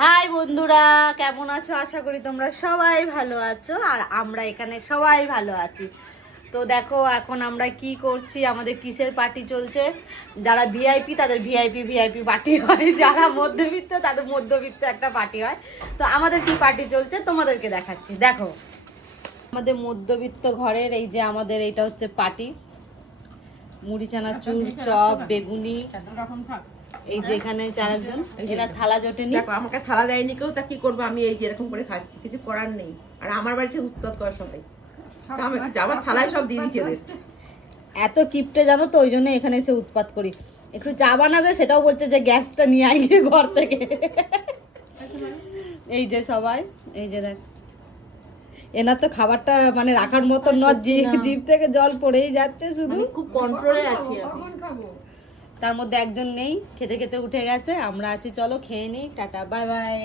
High বন্ধুরা, কেমন আছো? আশা করি তোমরা সবাই ভালো আছো আর আমরা এখানে সবাই ভালো আছি। তো দেখো এখন আমরা কি করছি, আমাদের কিসের পার্টি চলছে। যারা ভিআইপি তাদের ভিআইপি পার্টি হয়, যারা মধ্যবিত্ত তাদের মধ্যবিত্ত একটা পার্টি হয়। তো আমাদের কি পার্টি চলছে তোমাদেরকে দেখাচ্ছি। দেখো আমাদের মধ্যবিত্ত ঘরের এই যে আমাদের এইটা হচ্ছে পার্টি। মুড়ি চানাচুর, চপ, বেগুনি, এই যে এখানে চারজন, এরা থালা জোটেনি। দেখো আমাকে থালা দেয়নি কেউ, তা কি করবো আমি এই যে এরকম করে খাচ্ছি, কিছু করার নেই। আর আমার বাড়িতে উৎপাত করে সবাই, আমার থালায় সব দিয়ে দিচ্ছে এদের। এত কিপটে জানো তো, ওই জন্য এখানে এসে উৎপাত করি। একটু চা বানাবে সেটাও বলছে যে গ্যাসটা নিয়ে আই গিয়ে ঘর থেকে। এই যে সবাই, এই যে দেখ, এনার তো খাবারটা মানে রাখার মতো নয়, জিভ থেকে জল পড়েই যাচ্ছে শুধু। খুব কন্ট্রোলে আছি আমি। তার মধ্যে একজন নেই, খেতে খেতে উঠে গেছে, আমরা আছি। চলো খেয়ে নিই, টাটা বাই বাই।